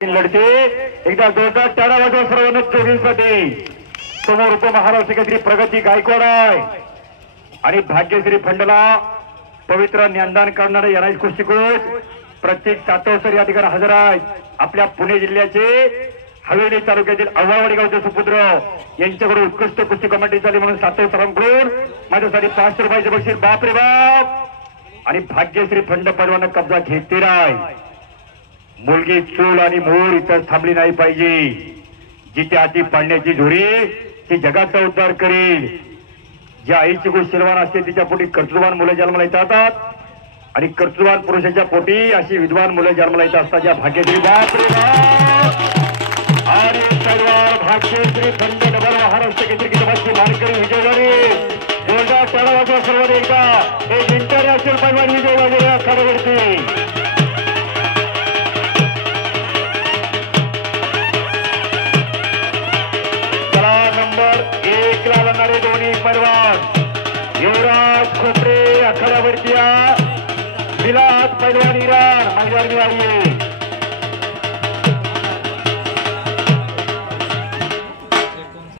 लढते एकदा जोरदार टाळ्या वाजवा सर्वांना जोडीसाठी समोर उपमहाराष्ट्र केसरी प्रगती गायकवाड आहे आणि भाग्यश्री फंडला पवित्र ज्ञानदान करणारे यनाईश कुस्तीकोच प्रत्येक सातवसर या ठिकाणी हजर आहेत. आपल्या पुणे जिल्ह्याचे हवेली तालुक्यातील अव्वावाडी गावचे सुपुत्र यांच्याकडून उत्कृष्ट कुस्ती कमिटी झाली म्हणून सातवसरांकडून माझ्यासाठी 500 रुपयाचे बक्षीस. बापरे बाप. आणि भाग्यश्री फंड पैलवान कब्जा घेते आहे. मुलगी चूल आणि मूळ इतर थांबली नाही पाहिजे. जिथे हाती पाडण्याची झोरी ती जगाचा उद्धार करेल. ज्या आईची गोष्ट शिलवान असते तिच्या पोटी कर्तृवान मुलं जन्माला येतात आणि कर्तृवान पुरुषाच्या पोटी अशी विद्वान मुलं जन्माला येत असतात. ज्या भाग्यश्री बापरे आणि पैलवान भाग्यश्री फंड डबल महाराष्ट्र केसरी किताबाची मानकरी विजय झाली. जोरदार टाळा वाजवा सर्वांनी एकदा एक इंटरनॅशनल पैलवान विजय झाले.